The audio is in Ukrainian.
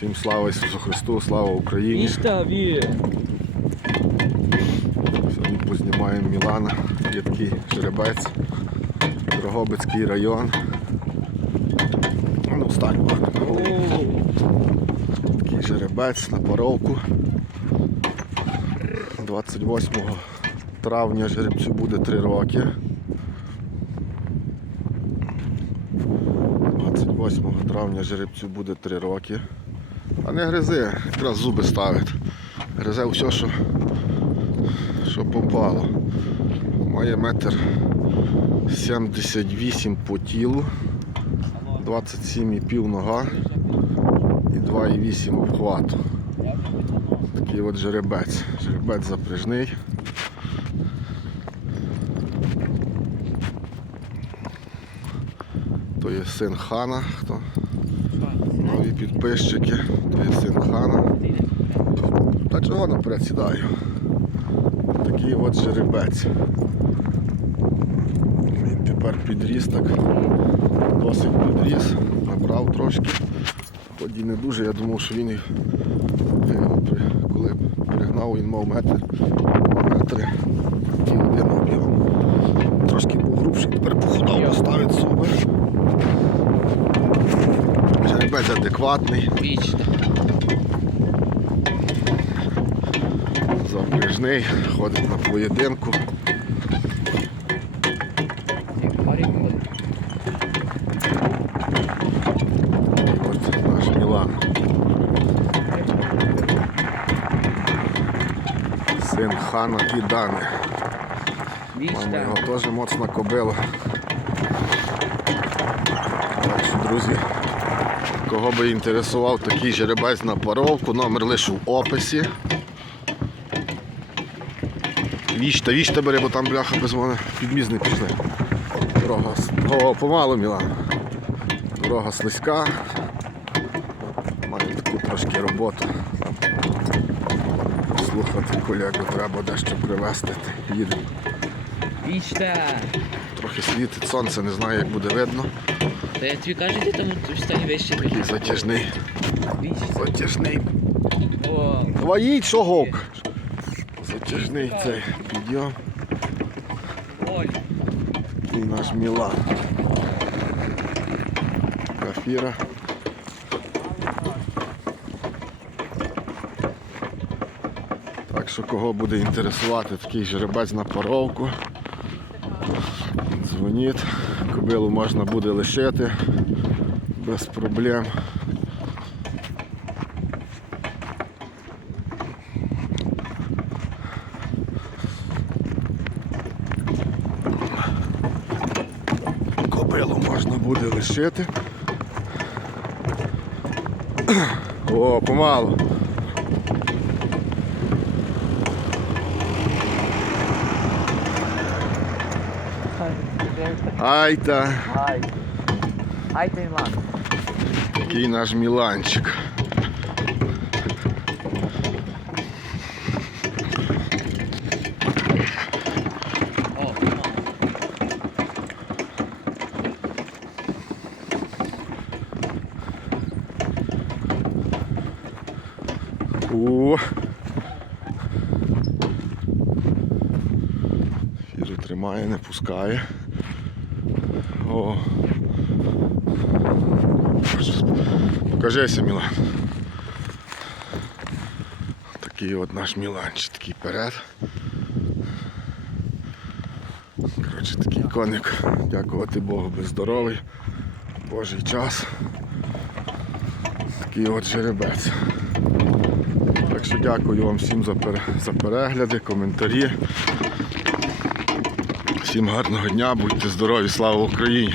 Всім слава Ісусу Христу, слава Україні. Сьогодні познімаємо Мілана. Є такий жеребець. Дрогобицький район. Ну, стань, Богдан. Такий жеребець на паровку. 28 травня жеребцю буде 3 роки. 28 травня жеребцю буде 3 роки. А не гризе, якраз зуби ставить. Гризе все, що, що попало. Має метр 78 по тілу, 27,5 нога і 2,8 обхвату. Такий от жеребець. Жеребець запряжний. То є син хана, хто нові підписчики, то є син хана. Та чого наперед сідаю? Такий от жеребець. Він тепер підріс так, досить підріс, набрав трошки. Хоч і не дуже, я думав, що він коли пригнав, він мав метр, метри і один об'єм. Трошки був грубший, тепер похудав, поставить зуби. Жеребець адекватний, Вічта. запряжний, ходить на поєдинку. Син хана і Дани. Мама його теж моцна кобила. Так що, друзі, кого би інтересував такий жеребець на паровку, номер лише в описі. Вічта, вічта бери, бо там бляха без мене підмізни пішли. Дорога. О, помалу, Мілан. Дорога слизька. Маю таку трошки роботу. Слухати колегу треба дещо привезти. Їдемо. Вічта. Трохи світить сонце, не знаю, як буде видно. Та я тобі кажу, ти там тут встань вище. Такий затяжний, затяжний. О, Давай їдь, що гок. Затяжний цей підйом. Оль. І наш Мілан. Кафіра. Так що кого буде інтересувати такий жеребець на паровку, дзвоніть. Кобилу можна буде лишити без проблем. Кобилу можна буде лишити. О, помалу. Айта, Ай. Ай, ти Мілан. такий наш Міланчик. О, О. Фіру тримає, не пускає. О. Покажися, Мілан. Такий от наш Міланчик, такий перед. Коротше, такий коник, дякувати Богу, без здоровий. Божий час. Такий от жеребець. Так що дякую вам всім за перегляди, коментарі. Всім гарного дня, будьте здорові, слава Україні!